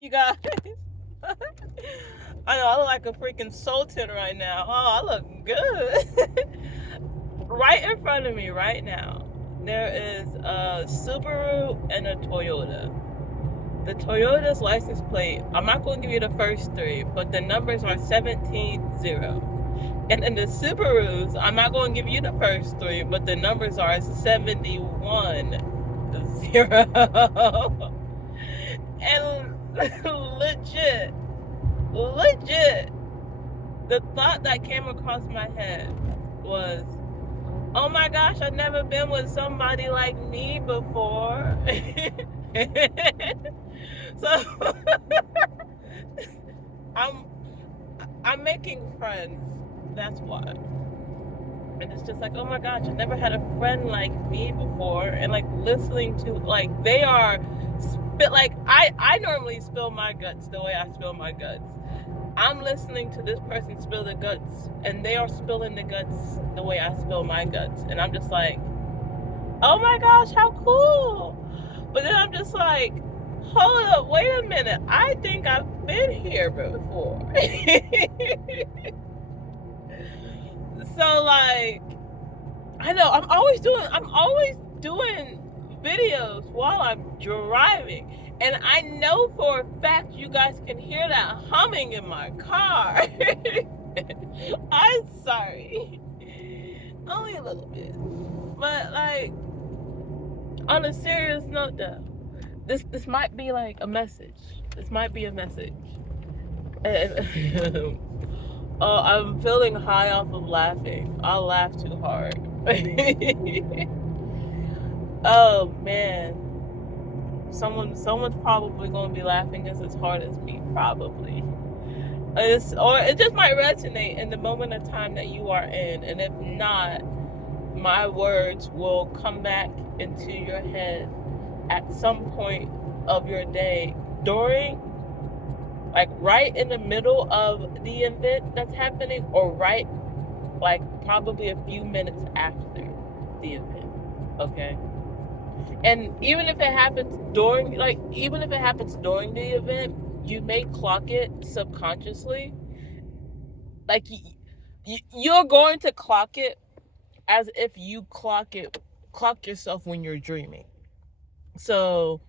You guys. I know I look like a freaking sultan right now. Oh, I look good. Right in front of me right now, there is a Subaru and a Toyota. The Toyota's license plate, I'm not going to give you the first three, but the numbers are 170. And in the Subarus, I'm not going to give you the first three, but the numbers are 71 0. And legit, the thought that came across my head was, oh my gosh, I've never been with somebody like me before. So I'm I'm making friends. That's why. And it's just like, oh my gosh, I've never had a friend like me before. And like listening to, like, they are like I normally spill my guts the way I spill my guts. I'm listening to this person spill the guts, and they are spilling the guts the way I spill my guts. And I'm just like, oh my gosh, how cool. But then I'm just like, hold up, wait a minute. I think I've been here before. So like, I know I'm always doing videos while I'm driving. And I know for a fact you guys can hear that humming in my car. I'm sorry. Only a little bit. But like, on a serious note though, this might be like a message. This might be a message. And I'm feeling high off of laughing. I'll laugh too hard. Oh man. Someone's probably gonna be laughing just as hard as me, probably. Or it just might resonate in the moment of time that you are in, and if not, my words will come back into your head at some point of your day, during, like, right in the middle of the event that's happening, or right, like, probably a few minutes after the event. Okay. And even if it happens during, the event, you may clock it subconsciously. Like, you're going to clock it as if you clock yourself when you're dreaming. So,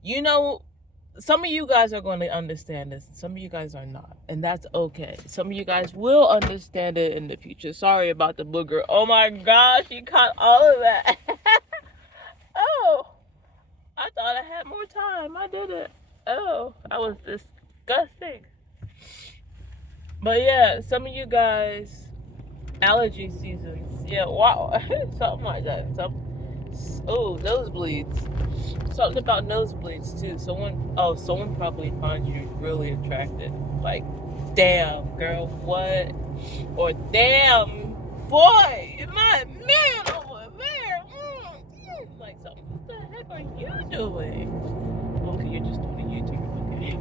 you know, some of you guys are going to understand this, and some of you guys are not, and that's okay. Some of you guys will understand it in the future. Sorry about the booger. Oh my gosh, you caught all of that. Oh, I thought I had more time. I didn't. Oh, that was disgusting. But yeah, some of you guys, allergy seasons. Yeah, wow, something like that. Nosebleeds. Something about nosebleeds too. Someone probably finds you really attractive. Like, damn, girl, what? Or damn, boy, my man over there. Like, something. What the heck are you doing? Okay, you're just doing a YouTube. Okay.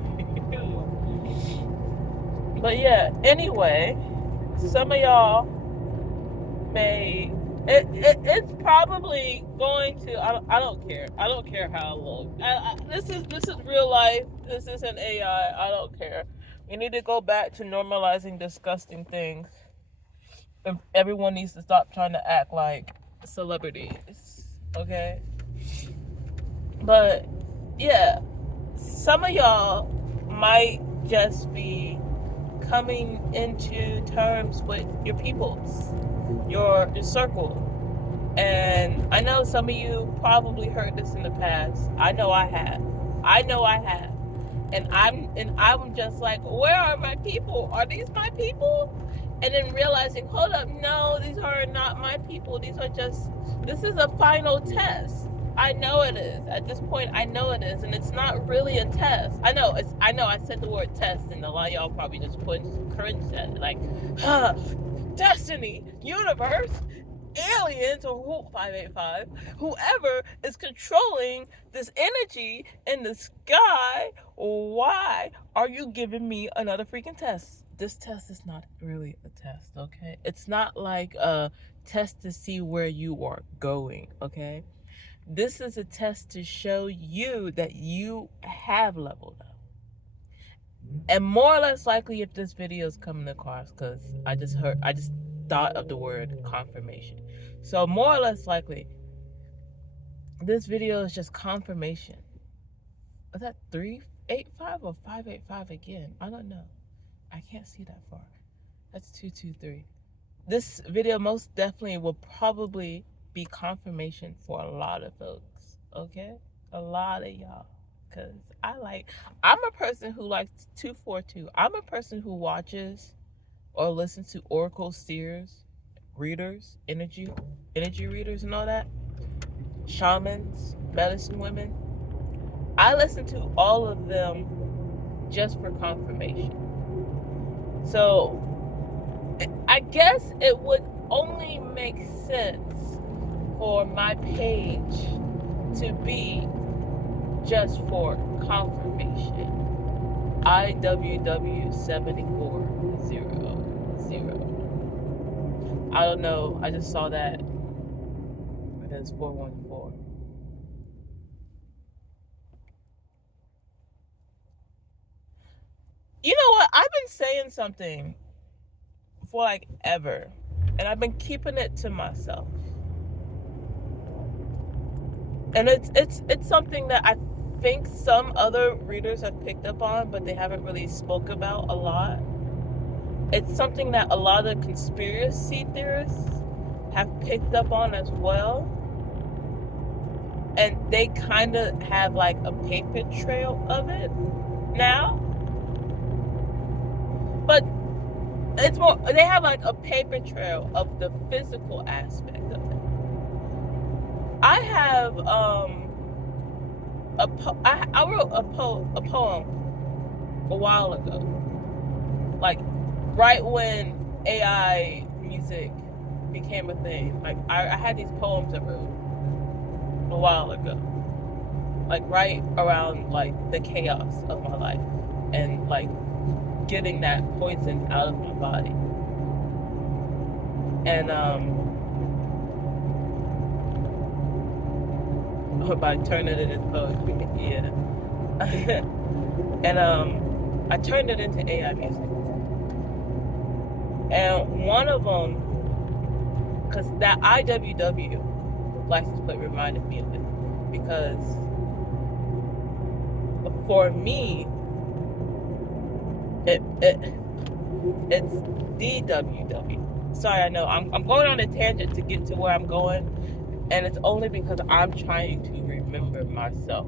But yeah, anyway, some of y'all may. It's probably going to. I don't care. I don't care how I look. This is real life. This isn't AI. I don't care. We need to go back to normalizing disgusting things. Everyone needs to stop trying to act like celebrities. Okay. But yeah, some of y'all might just be coming into terms with your peoples, your circle. And I know some of you probably heard this in the past. I know I have. And I'm just like, where are my people? Are these my people? And then realizing, hold up, no, these are not my people. This is a final test. I know it is. At this point, I know it is, and it's not really a test. I know I said the word test, and a lot of y'all probably just put cringe at it, like, huh, destiny, universe, aliens, or 585, whoever is controlling this energy in the sky. Why are you giving me another freaking test? This test is not really a test, okay? It's not like a test to see where you are going, okay? This is a test to show you that you have leveled up. And more or less likely if this video is coming across, because I just thought of the word confirmation. So more or less likely, this video is just confirmation. Is that 385 or 585 again? I don't know. I can't see that far. That's 223. This video most definitely will probably be confirmation for a lot of folks. Okay? A lot of y'all. Because I'm a person who likes 242. I'm a person who watches or listens to oracle seers, readers, energy readers and all that. Shamans, medicine women. I listen to all of them just for confirmation. So I guess it would only make sense for my page to be just for confirmation. IWW7400. I don't know. I just saw that. It is 414. You know what? I've been saying something for like ever, and I've been keeping it to myself. And it's something that I think some other readers have picked up on, but they haven't really spoke about a lot. It's something that a lot of conspiracy theorists have picked up on as well. And they kind of have like a paper trail of it now. But it's more, they have like a paper trail of the physical aspect of it. I have I wrote a poem a while ago, like right when AI music became a thing. Like I had these poems I wrote a while ago, like right around like the chaos of my life and like getting that poison out of my body. And by turning it into poetry, yeah. And I turned it into AI music. And one of them, because that IWW license plate reminded me of it, because for me, it's DWW. Sorry, I know I'm going on a tangent to get to where I'm going, and it's only because I'm trying to remember myself.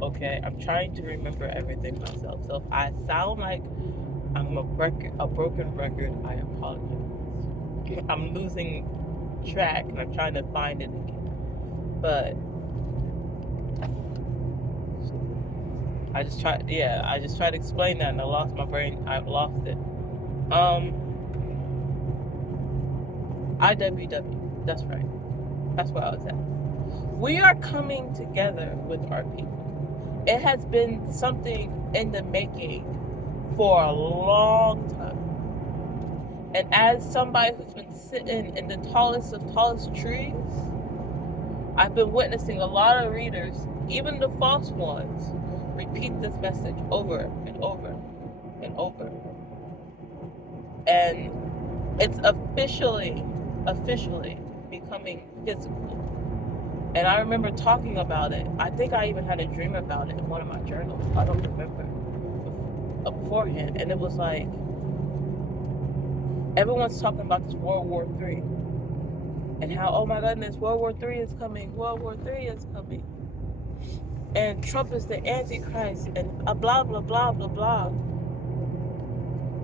Okay, I'm trying to remember everything myself. So if I sound like I'm a broken record, I apologize. I'm losing track and I'm trying to find it again. But I just tried to explain that and I lost my brain. I've lost it. IWW. That's right. That's where I was at. We are coming together with our people. It has been something in the making for a long time. And as somebody who's been sitting in the tallest of tallest trees, I've been witnessing a lot of readers, even the false ones, repeat this message over and over and over. And it's officially becoming physical. And I remember talking about it. I think I even had a dream about it in one of my journals. I don't remember beforehand. And it was like, everyone's talking about this World War III. And how, oh my goodness, World War III is coming. World War III is coming. And Trump is the Antichrist. And blah, blah, blah, blah, blah.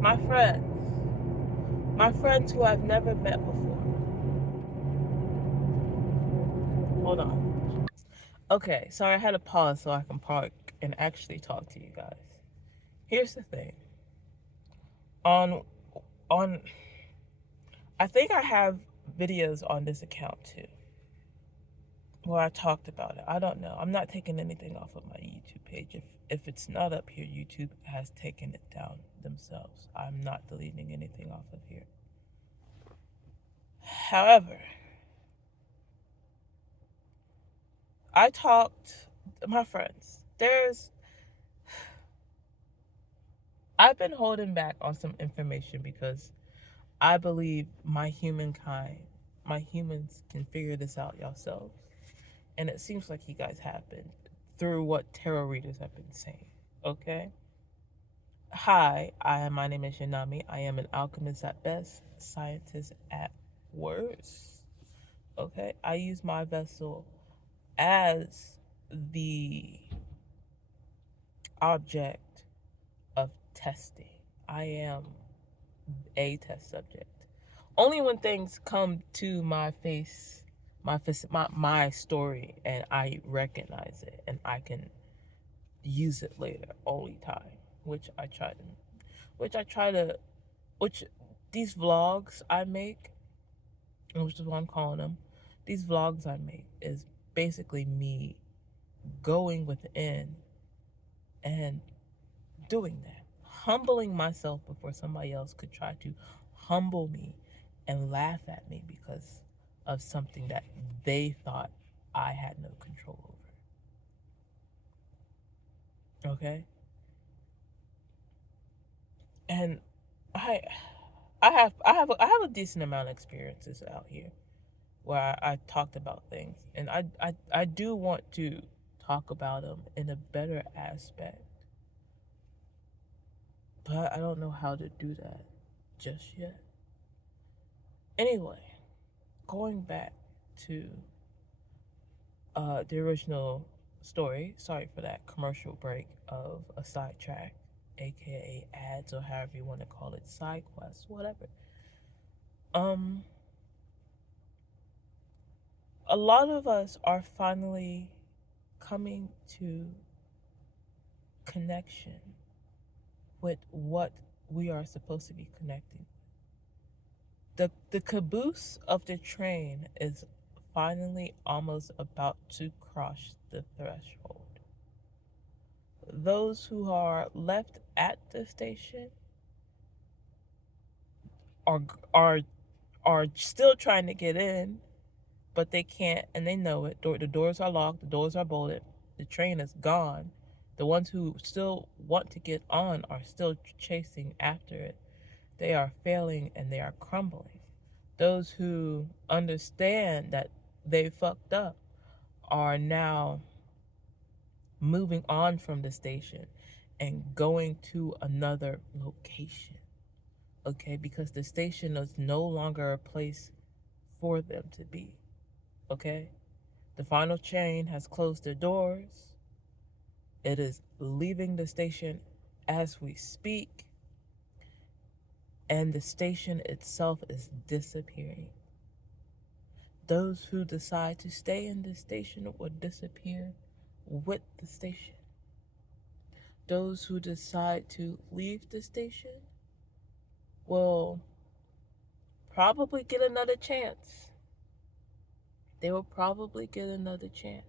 My friends who I've never met before. Hold on. Okay, sorry, I had to pause so I can park and actually talk to you guys. Here's the thing. On I think I have videos on this account too, where I talked about it. I don't know. I'm not taking anything off of my YouTube page. If it's not up here, YouTube has taken it down themselves. I'm not deleting anything off of here. However, I talked to my friends. I've been holding back on some information because I believe my humankind, my humans can figure this out yourselves. And it seems like you guys have been through what tarot readers have been saying. Okay? Hi, my name is Yanami. I am an alchemist at best, scientist at worst. Okay? I use my vessel as the object of testing. I am a test subject. Only when things come to my face, my story, and I recognize it and I can use it later, only time, which I try to, which I try to, which these vlogs I make, which is what I'm calling them, these vlogs I make is basically me going within and doing that, humbling myself before somebody else could try to humble me and laugh at me because of something that they thought I had no control over. Okay? And I have a decent amount of experiences out here where I talked about things, and I do want to talk about them in a better aspect, but I don't know how to do that just yet. Anyway, going back to the original story, sorry for that commercial break of a sidetrack, aka ads, or however you want to call it, side quests, whatever. A lot of us are finally coming to connection with what we are supposed to be connecting. The caboose of the train is finally almost about to cross the threshold. Those who are left at the station are still trying to get in, but they can't, and they know it. The doors are locked, the doors are bolted, the train is gone. The ones who still want to get on are still chasing after it. They are failing and they are crumbling. Those who understand that they fucked up are now moving on from the station and going to another location. Okay, because the station is no longer a place for them to be. Okay? The final train has closed their doors. It is leaving the station as we speak, and the station itself is disappearing. Those who decide to stay in the station will disappear with the station. Those who decide to leave the station will probably get another chance. They will probably get another chance.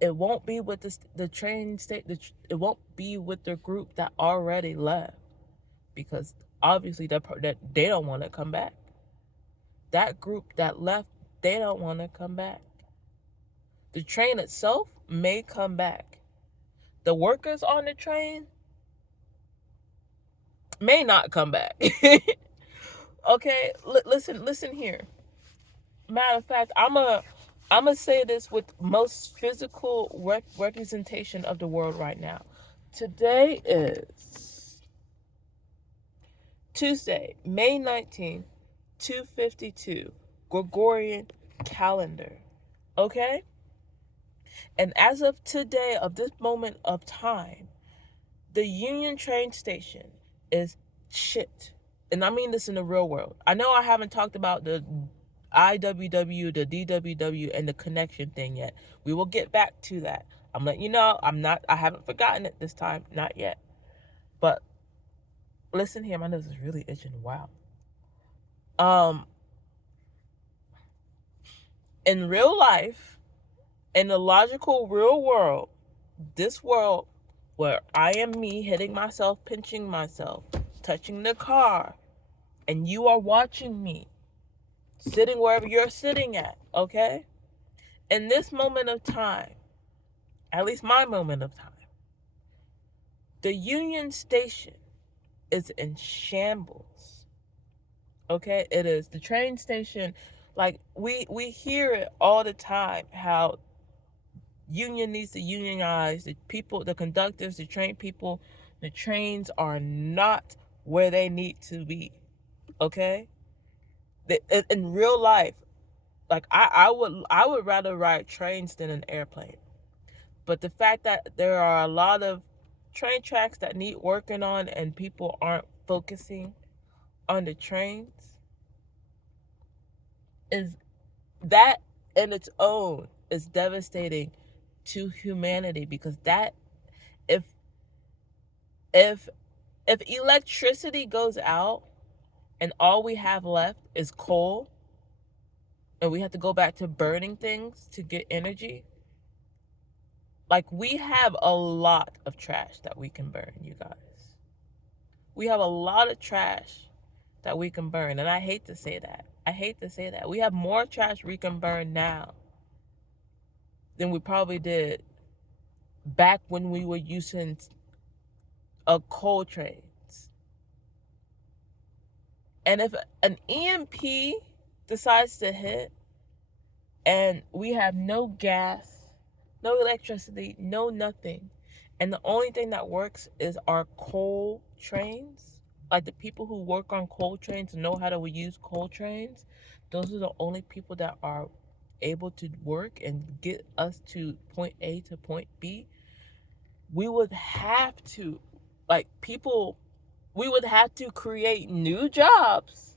It won't be with the train state. It won't be with the group that already left, because obviously that they don't want to come back. That group that left, they don't want to come back. The train itself may come back. The workers on the train may not come back. Okay, listen here. Matter of fact, I'm gonna say this with most physical representation of the world right now. Today is Tuesday, May 19th, 2:52, Gregorian calendar. Okay? And as of today, of this moment of time, the Union train station is shit. And I mean this in the real world. I know I haven't talked about the IWW, the DWW, and the connection thing yet. We will get back to that. I'm letting you know, I haven't forgotten it this time, not yet. But listen here, my nose is really itching. Wow. In real life, in the logical real world, this world where I am me hitting myself, pinching myself, touching the car, and you are watching me, sitting wherever you're sitting at, okay? In this moment of time, at least my moment of time, The Union Station is in shambles. Okay, it is. The train station, like we hear it all the time, how union needs to unionize the people, the conductors, the train people. The trains are not where they need to be. Okay, in real life, like I would rather ride trains than an airplane. But the fact that there are a lot of train tracks that need working on and people aren't focusing on the trains, is that in its own is devastating to humanity, because that if if if electricity goes out and all we have left is coal and we have to go back to burning things to get energy, like, we have a lot of trash that we can burn, you guys. We have a lot of trash that we can burn, and I hate to say that. I hate to say that. We have more trash we can burn now than we probably did back when we were using coal trains. And if an EMP decides to hit and we have no gas, no electricity, no nothing, and the only thing that works is our coal trains, like the people who work on coal trains know how to use coal trains, those are the only people that are able to work and get us to point A to point B. We would have to, like, we would have to create new jobs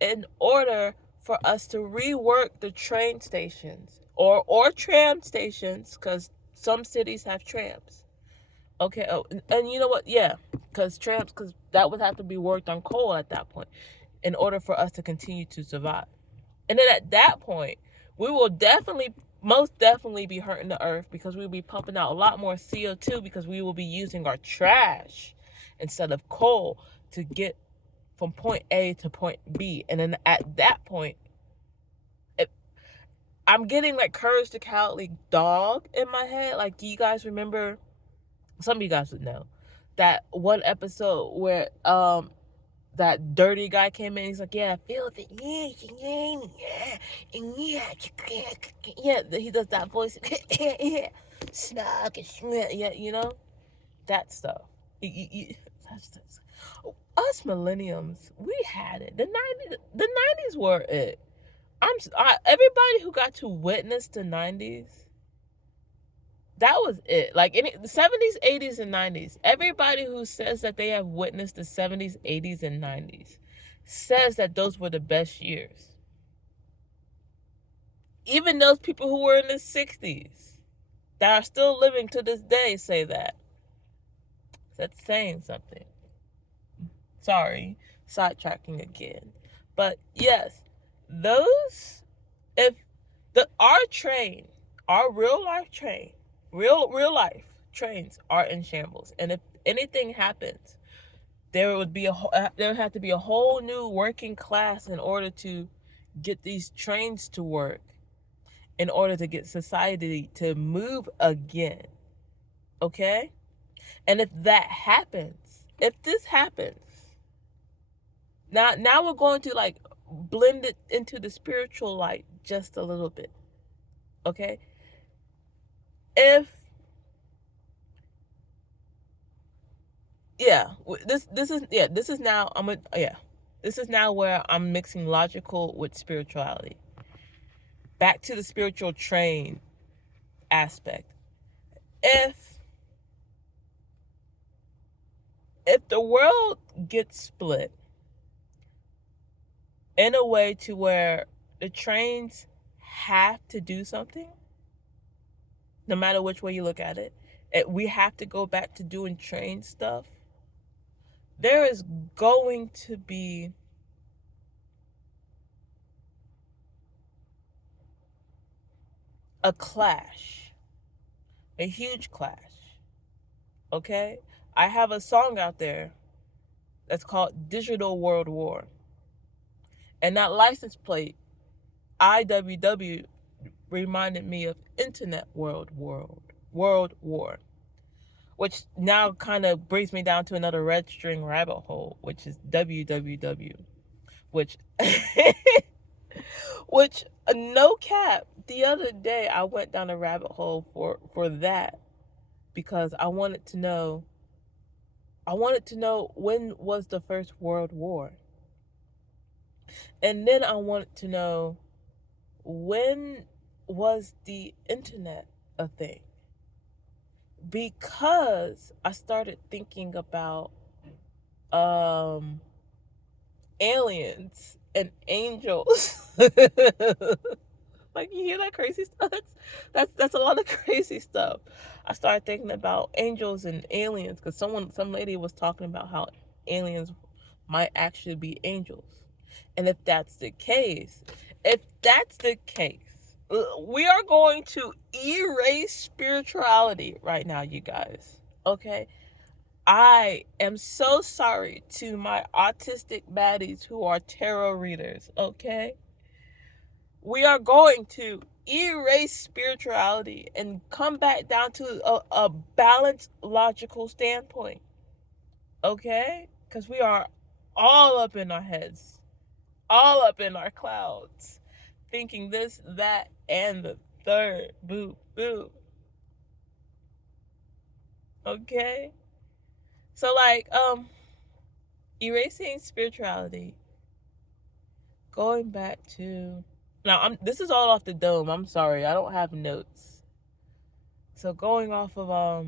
in order for us to rework the train stations or tram stations, because some cities have trams. Okay. Oh, and you know what? Yeah, because that would have to be worked on coal at that point in order for us to continue to survive. And then at that point, we will most definitely be hurting the earth, because we will be pumping out a lot more CO2, because we will be using our trash instead of coal to get from point A to point B. And then at that point, I'm getting like Courage the Cowardly Dog in my head. Like, you guys remember, some of you guys would know, that one episode where that dirty guy came in. He's like, yeah, I feel it. Yeah, he does that voice. Snug, yeah, you know, that stuff. Us millenniums, we had it. The 90s were it. Everybody who got to witness the 90s, that was it. Like, the 70s, 80s, and 90s, everybody who says that they have witnessed the 70s, 80s, and 90s says that those were the best years. Even those people who were in the 60s that are still living to this day say that. That's saying something. Sorry, sidetracking again. But yes, our real life trains are in shambles, and if anything happens, there would have to be a whole new working class in order to get these trains to work, in order to get society to move again. Okay? And if this happens, now we're going to, like, blend it into the spiritual light just a little bit. Okay? This is now where I'm mixing logical with spirituality. Back to the spiritual train aspect. If the world gets split in a way to where the trains have to do something, no matter which way you look at it, we have to go back to doing train stuff, there is going to be a clash, a huge clash. Okay? I have a song out there that's called Digital World War. And that license plate, IWW, reminded me of Internet World War. which now kind of brings me down to another red string rabbit hole, which is www, which which no cap, the other day I went down a rabbit hole for that, because I wanted to know when was the First World War. And then I wanted to know, when was the internet a thing? Because I started thinking about aliens and angels. Like, you hear that crazy stuff? That's a lot of crazy stuff. I started thinking about angels and aliens, because some lady was talking about how aliens might actually be angels. And if that's the case, we are going to erase spirituality right now, you guys. Okay? I am so sorry to my autistic baddies who are tarot readers, okay? We are going to erase spirituality and come back down to a balanced, logical standpoint, okay? Because we are all up in our heads, all up in our clouds, thinking this, that, and the third. Boo, boo. Okay? So, like, erasing spirituality, going back to... Now, this is all off the dome. I'm sorry. I don't have notes. So, going off of,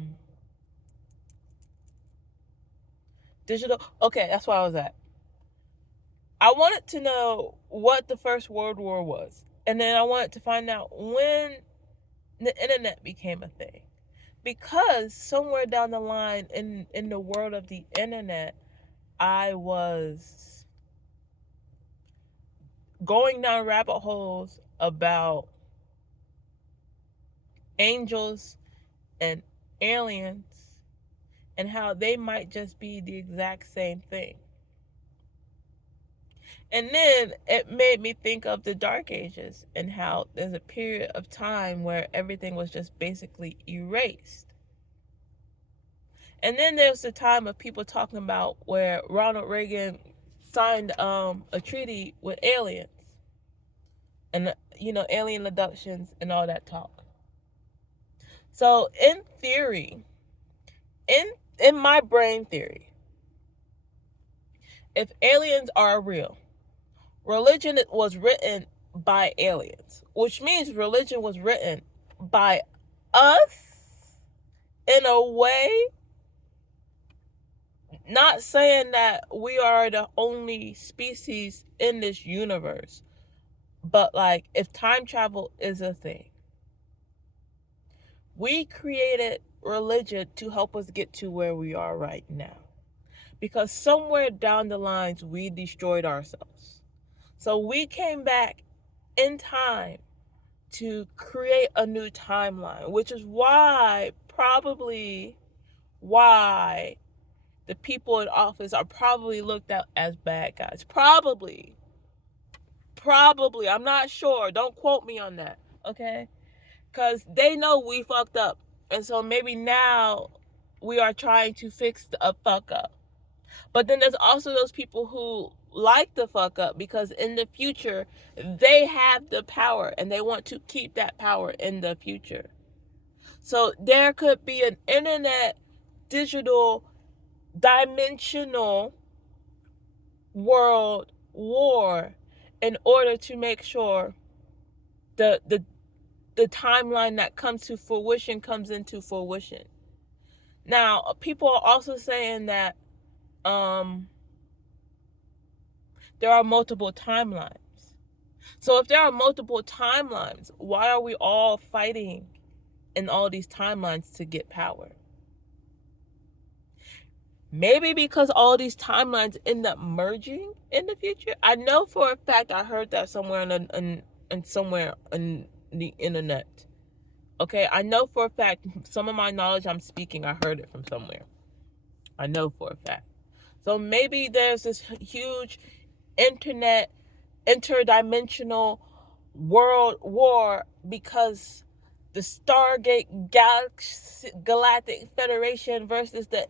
digital... Okay, that's where I was at. I wanted to know what the First World War was. And then I wanted to find out when the internet became a thing. Because somewhere down the line in the world of the internet, I was going down rabbit holes about angels and aliens and how they might just be the exact same thing. And then it made me think of the Dark Ages and how there's a period of time where everything was just basically erased. And then there's the time of people talking about where Ronald Reagan signed a treaty with aliens and, alien abductions and all that talk. So in theory, in my brain theory, if aliens are real, religion was written by aliens, which means religion was written by us in a way. Not saying that we are the only species in this universe, but like, if time travel is a thing, we created religion to help us get to where we are right now. Because somewhere down the lines, we destroyed ourselves. So we came back in time to create a new timeline, which is probably why the people in office are probably looked at as bad guys. Probably. I'm not sure. Don't quote me on that, okay? Because they know we fucked up. And so maybe now we are trying to fix a fuck up. But then there's also those people who like the fuck up because in the future, they have the power and they want to keep that power in the future. So there could be an internet, digital, dimensional world war in order to make sure the timeline that comes to fruition comes into fruition. Now, people are also saying that there are multiple timelines. So if there are multiple timelines, why are we all fighting in all these timelines to get power? Maybe because all these timelines end up merging in the future. I know for a fact I heard that somewhere somewhere on the internet. Okay, I know for a fact, some of my knowledge I'm speaking, I heard it from somewhere. I know for a fact. So maybe there's this huge interdimensional world war because the Stargate Galactic Federation versus the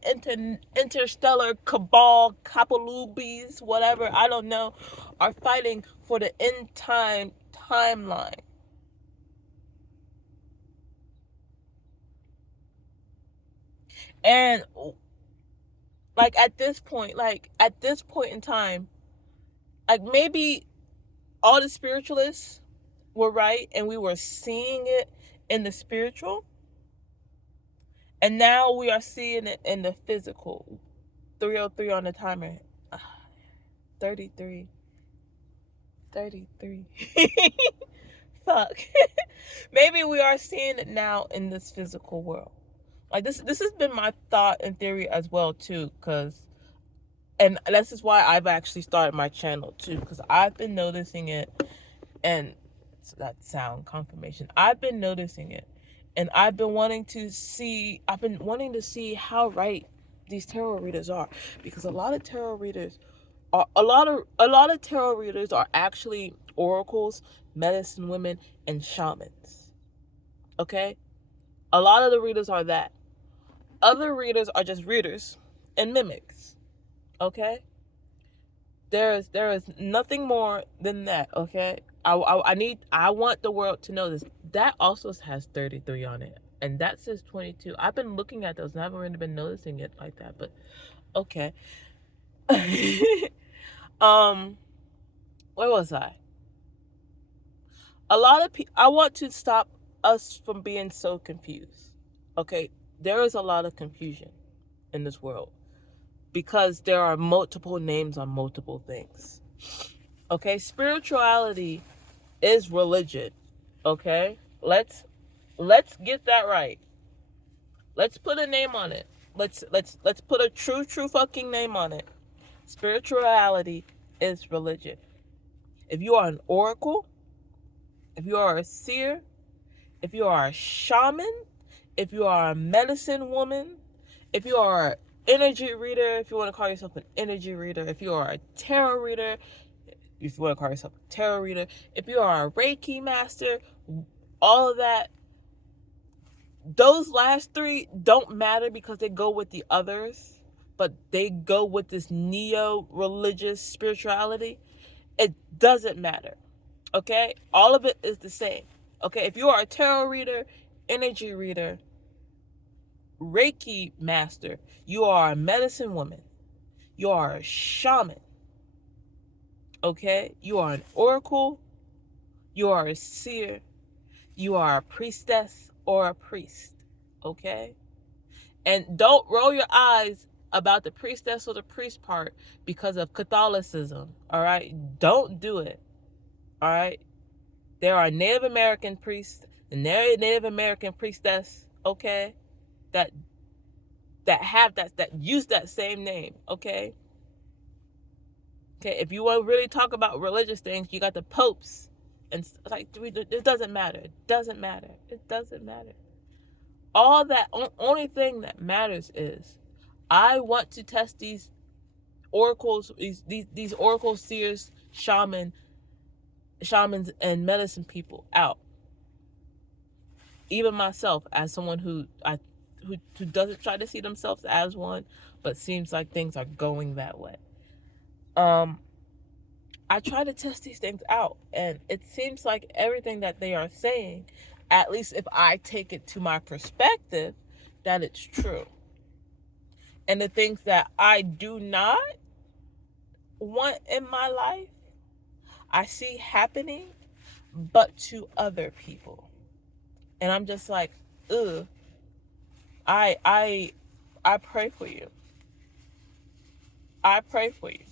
Interstellar Cabal, Kapalubis, whatever, I don't know, are fighting for the end time timeline. And like at this point in time, like maybe all the spiritualists were right and we were seeing it in the spiritual, and now we are seeing it in the physical. 303 on the timer. 33. Fuck. Maybe we are seeing it now in this physical world. Like this has been my thought and theory as well too, and this is why I've actually started my channel too, because I've been noticing it. And so that sound confirmation, I've been noticing it, and I've been wanting to see how right these tarot readers are, because a lot of tarot readers are actually oracles, medicine women, and shamans. Okay, a lot of the readers are that. Other readers are just readers and mimics. Okay, there is nothing more than that. Okay, I want the world to know this. That also has 33 on it, and that says 22. I've been looking at those and I haven't really been noticing it like that, but okay. Where was I? A lot of people, I want to stop us from being so confused. Okay, there is a lot of confusion in this world because there are multiple names on multiple things. Okay, spirituality is religion. Okay, let's get that right. Let's put a name on it. Let's put a true fucking name on it. Spirituality is religion. If you are an oracle, if you are a seer, if you are a shaman, if you are a medicine woman, if you are an energy reader, if you want to call yourself an energy reader, if you are a tarot reader, if you want to call yourself a tarot reader, if you are a Reiki master, all of that, those last three don't matter because they go with the others, but they go with this neo-religious spirituality. It doesn't matter. Okay? All of it is the same. Okay? If you are a tarot reader, energy reader, Reiki master, you are a medicine woman, you are a shaman. Okay? You are an oracle, you are a seer, you are a priestess or a priest. Okay? And don't roll your eyes about the priestess or the priest part because of Catholicism. All right? Don't do it. All right? There are Native American priests and there are Native American priestess, okay, that have that use that same name, okay? Okay, if you want to really talk about religious things, you got the popes, and like it doesn't matter. It doesn't matter. It doesn't matter. All that only thing that matters is I want to test these oracles, these oracle seers, shamans, and medicine people out. Even myself, as someone who doesn't try to see themselves as one, but seems like things are going that way. I try to test these things out, and it seems like everything that they are saying, at least if I take it to my perspective, that it's true. And the things that I do not want in my life, I see happening, but to other people. And I'm just like, ugh. I pray for you. I pray for you.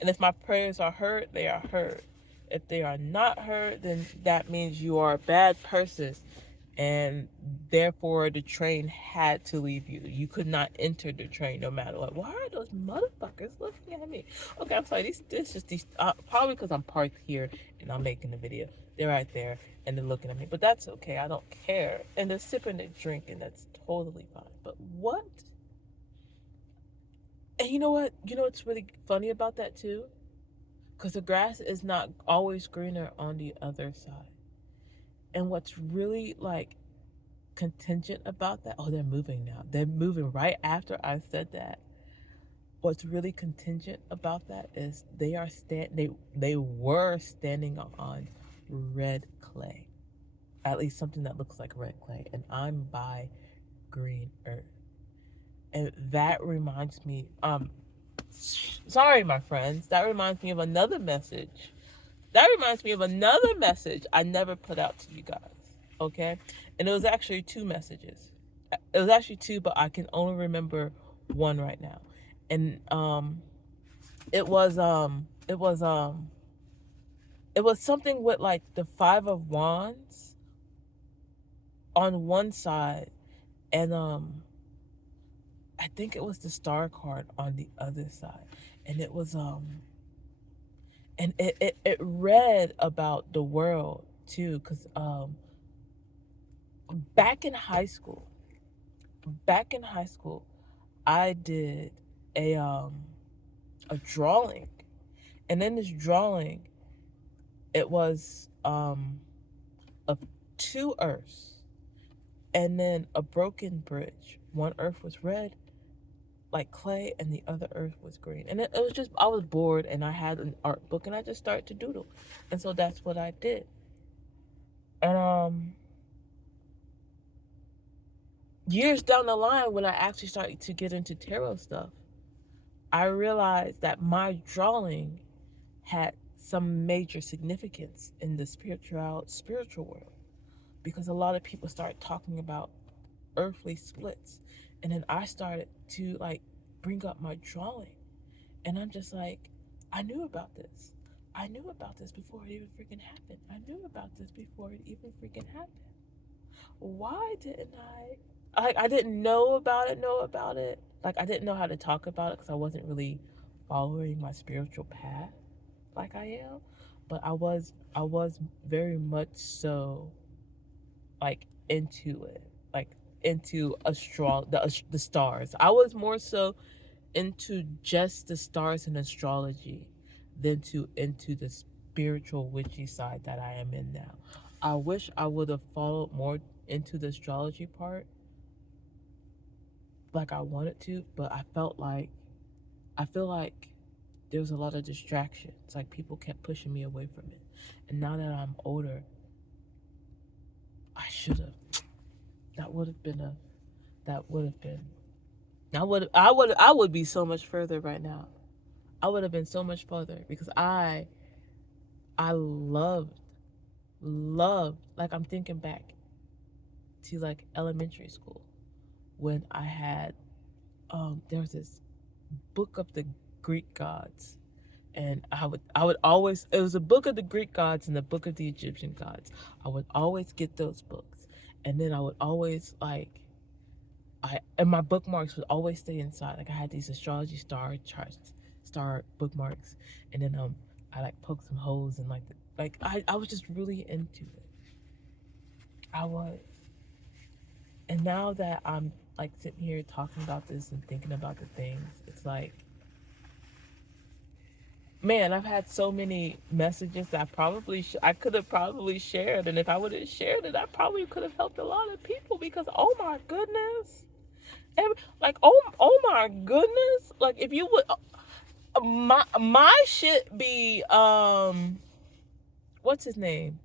And if my prayers are heard, they are heard. If they are not heard, then that means you are a bad person. And therefore, the train had to leave you. You could not enter the train no matter what. Why are those motherfuckers looking at me? Okay, I'm sorry. These probably because I'm parked here and I'm making the video. They're right there and they're looking at me. But that's okay. I don't care. And they're sipping their drink and that's totally fine. But what? And you know what? You know what's really funny about that too? Because the grass is not always greener on the other side. And what's really like contingent about that, oh, they're moving now. They're moving right after I said that. What's really contingent about that is they were standing on red clay. At least something that looks like red clay. And I'm by green earth. And that reminds me, sorry my friends, that reminds me of another message. I never put out to you guys. Okay? And it was actually two messages. It was actually two, but I can only remember one right now. And it was something with like the 5 of Wands on one side, and I think it was the Star card on the other side. And it was and it read about the world too, because back in high school I did a drawing, and in this drawing it was of 2 earths and then a broken bridge. One earth was red like clay and the other earth was green, and it was just, I was bored and I had an art book and I just started to doodle, and so that's what I did. And years down the line, when I actually started to get into tarot stuff, I realized that my drawing had some major significance in the spiritual world, because a lot of people started talking about earthly splits, and then I started to like bring up my drawing, and I'm just like, I knew about this before it even freaking happened. Why didn't I didn't know about it. Like, I didn't know how to talk about it because I wasn't really following my spiritual path like I am. But I was very much so like into it, like into the stars. I was more so into just the stars and astrology than into the spiritual witchy side that I am in now. I wish I would have followed more into the astrology part like I wanted to, but I feel like there was a lot of distractions. Like, people kept pushing me away from it. And now that I'm older, I should have. That would have been I would be so much further right now. I would have been so much further because I loved, like, I'm thinking back to like elementary school when I had there was this book of the Greek gods, and I would always, it was a book of the Greek gods and the book of the Egyptian gods. I would always get those books, and then I would always like and my bookmarks would always stay inside. Like, I had these astrology star charts, star bookmarks, and then I like poked some holes and I was just really into it. I was. And now that I'm like sitting here talking about this and thinking about the things, it's like, man, I've had so many messages that I could have probably shared, and if I would have shared it, I probably could have helped a lot of people, because oh my goodness, oh my goodness, like, if you would, my shit be what's his name?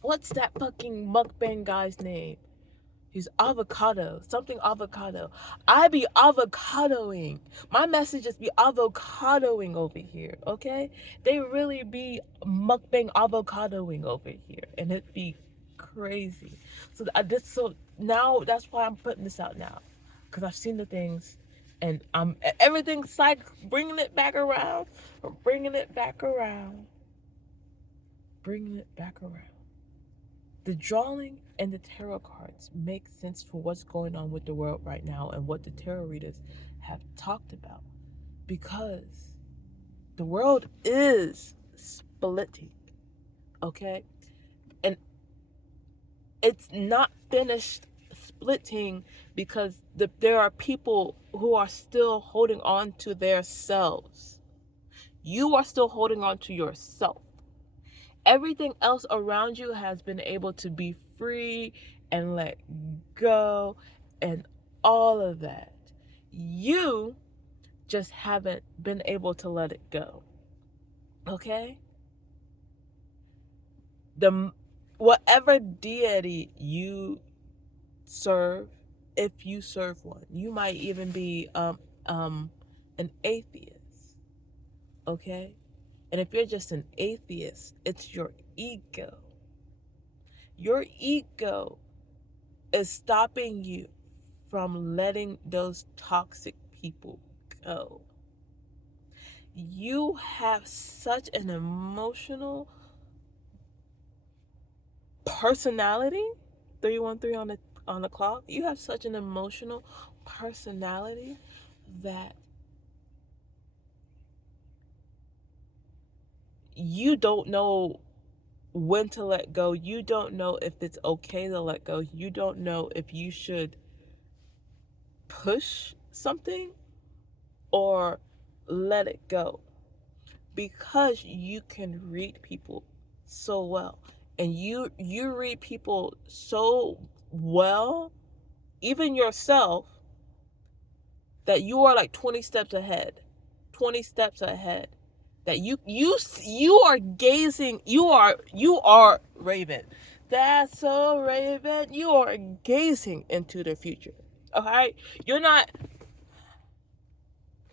What's that fucking mukbang guy's name? He's avocado, something avocado. I be avocadoing. My messages be avocadoing over here, okay? They really be mukbang avocadoing over here, and it be crazy. So now that's why I'm putting this out now, because I've seen the things, and everything's like bringing it back around. The drawing and the tarot cards make sense for what's going on with the world right now and what the tarot readers have talked about, because the world is splitting, okay? And it's not finished splitting because there are people who are still holding on to their selves. You are still holding on to yourself. Everything else around you has been able to be free and let go and all of that. You just haven't been able to let it go. Okay? Whatever deity you serve, if you serve one, you might even be an atheist. Okay? And if you're just an atheist, it's your ego. Your ego is stopping you from letting those toxic people go. You have such an emotional personality. 313 on the clock. You have such an emotional personality that you don't know when to let go. You don't know if it's okay to let go. You don't know if you should push something or let it go, because you can read people so well, and you read people so well, even yourself, that you are like 20 steps ahead, that you are gazing, you are Raven. That's so Raven. You are gazing into the future. Okay? You're not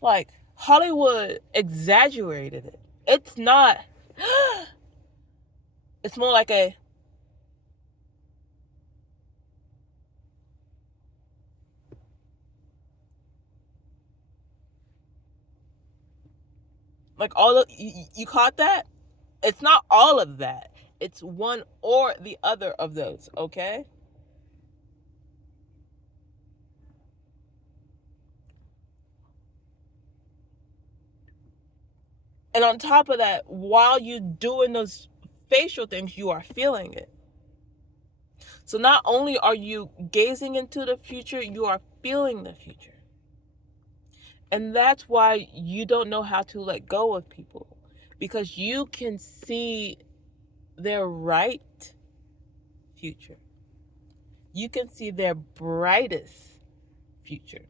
like Hollywood exaggerated it. It's not. It's more like a like all of you caught that? It's not all of that. It's one or the other of those, okay? And on top of that, while you're doing those facial things, you are feeling it. So not only are you gazing into the future, you are feeling the future. And that's why you don't know how to let go of people, because you can see their right future. You can see their brightest future.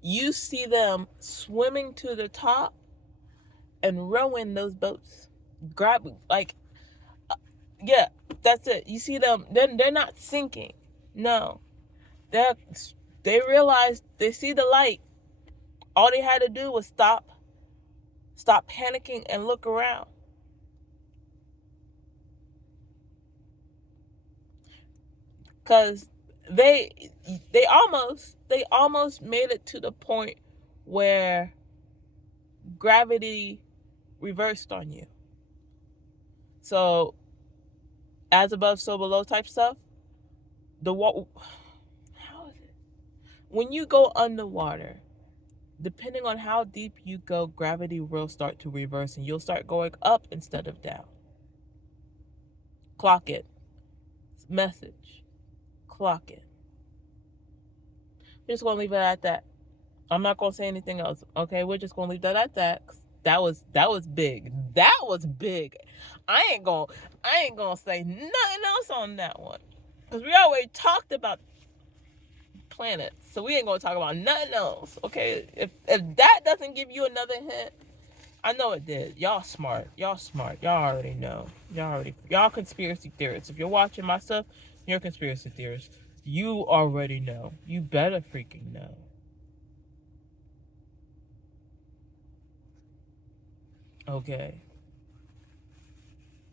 You see them swimming to the top and rowing those boats. Yeah, that's it. You see them, they're not sinking. No. They realize, they see the light. All they had to do was stop panicking and look around. Cuz they almost made it to the point where gravity reversed on you. So, as above, so below type stuff. How is it? When you go underwater, depending on how deep you go, gravity will start to reverse and you'll start going up instead of down. Clock it. Message. Clock it. We're just gonna leave it at that. I'm not gonna say anything else. Okay, we're just gonna leave that at that. That was big. That was big. I ain't gonna say nothing else on that one, because we already talked about planets, so we ain't gonna talk about nothing else. Okay, if that doesn't give you another hint, I know it did. Y'all smart. Y'all already know. Y'all conspiracy theorists. If you're watching my stuff, you're conspiracy theorists. You already know. You better freaking know. Okay.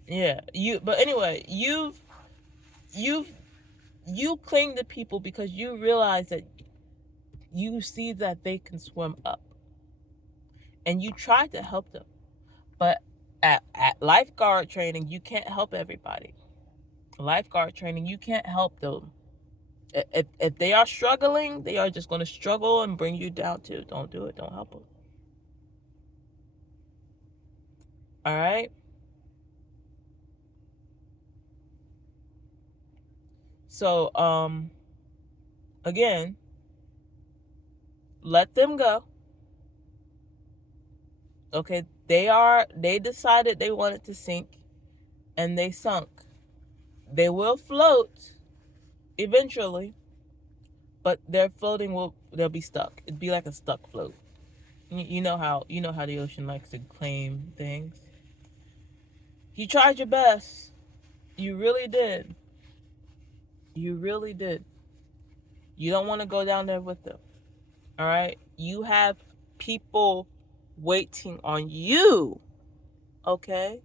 Yeah. But anyway, you cling to people because you realize that you see that they can swim up, and you try to help them. But at lifeguard training, you can't help everybody. Lifeguard training, you can't help them. If they are struggling, they are just going to struggle and bring you down too. Don't do it. Don't help them. All right? So, again, let them go. Okay? They decided they wanted to sink, and they sunk. They will float eventually, but their floating they'll be stuck. It'd be like a stuck float. You know how the ocean likes to claim things. You tried your best. You really did. You really did. You don't want to go down there with them. All right? You have people waiting on you. Okay?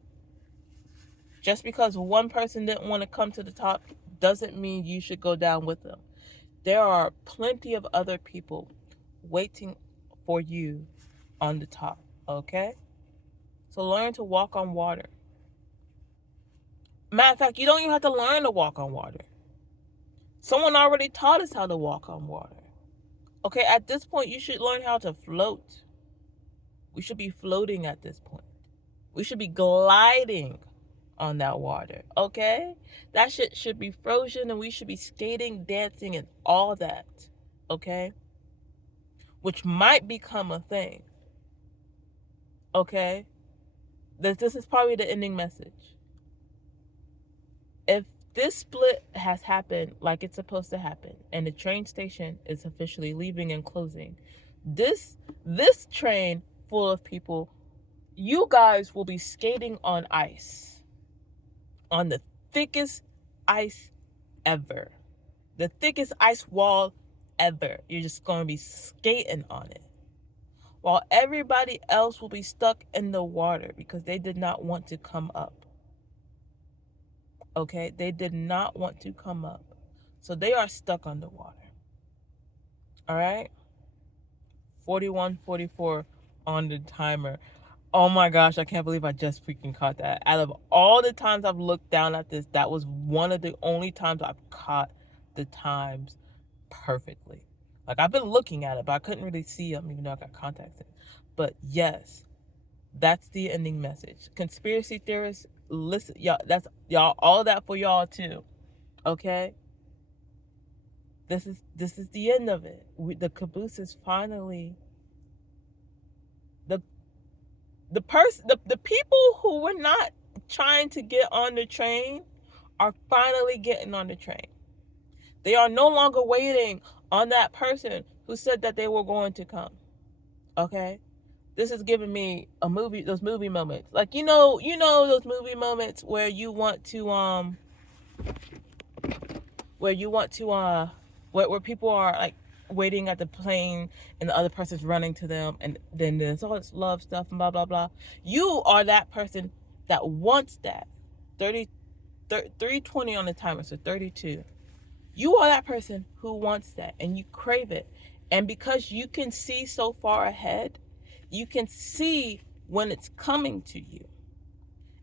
Just because one person didn't want to come to the top doesn't mean you should go down with them. There are plenty of other people waiting for you on the top. Okay? So learn to walk on water. Matter of fact, you don't even have to learn to walk on water. Someone already taught us how to walk on water. Okay, at this point, you should learn how to float. We should be floating at this point. We should be gliding on that water, okay? That shit should be frozen, and we should be skating, dancing, and all that, okay? Which might become a thing, okay? This is probably the ending message. If this split has happened like it's supposed to happen, and the train station is officially leaving and closing, this train full of people, you guys will be skating on ice, on the thickest ice ever, the thickest ice wall ever. You're just going to be skating on it, while everybody else will be stuck in the water because they did not want to come up. Okay, they did not want to come up, so they are stuck underwater. All right, 41:44 on the timer. Oh my gosh, I can't believe I just freaking caught that. Out of all the times I've looked down at this, that was one of the only times I've caught the times perfectly. Like, I've been looking at it, but I couldn't really see them, even though I got contacts in. But yes, that's the ending message. Conspiracy theorists, listen, y'all, that's y'all, all that for y'all too. Okay? This is the end of it. The caboose is finally, the people who were not trying to get on the train are finally getting on the train. They are no longer waiting on that person who said that they were going to come. Okay? This is giving me those movie moments. Like, you know those movie moments where you want to where people are like waiting at the plane and the other person's running to them, and then there's all this love stuff and blah blah blah. You are that person that wants that. 3:20 on the timer, so 32. You are that person who wants that, and you crave it. And because you can see so far ahead, you can see when it's coming to you.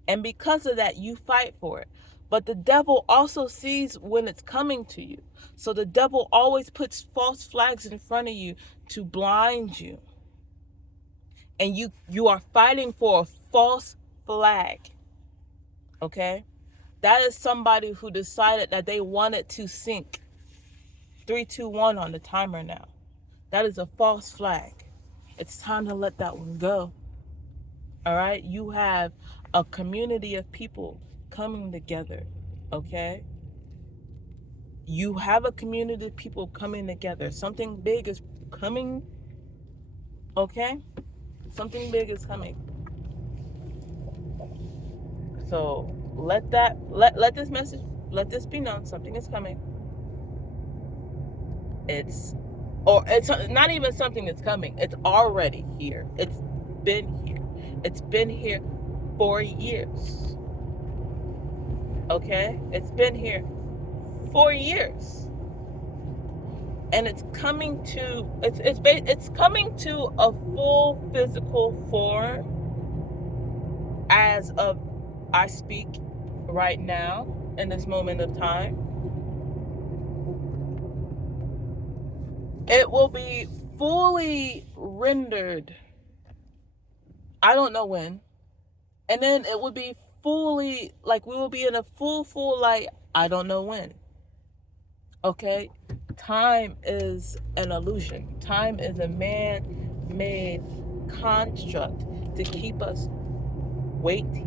And because of that, you fight for it. But the devil also sees when it's coming to you. So the devil always puts false flags in front of you to blind you. And you are fighting for a false flag. Okay? That is somebody who decided that they wanted to sink. 3, 2, 1 on the timer now. That is a false flag. It's time to let that one go. All right? You have a community of people coming together. Okay? You have a community of people coming together. Something big is coming. Okay? Something big is coming. So let this message, let this be known. Something is coming. It's not even something that's coming. It's already here. It's been here. It's been here for years. Okay? It's been here for years. And it's coming to it's coming to a full physical form as of I speak right now in this moment of time. It will be fully rendered, I don't know when. And then it would be fully, like, we will be in a full light, I don't know when. Okay? Time is an illusion. Time is a man-made construct to keep us waiting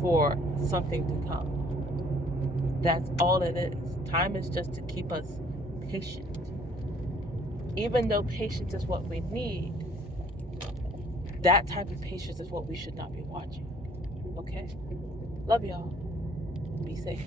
for something to come. That's all it is. Time is just to keep us patient. Even though patience is what we need, that type of patience is what we should not be watching. Okay? Love y'all. Be safe.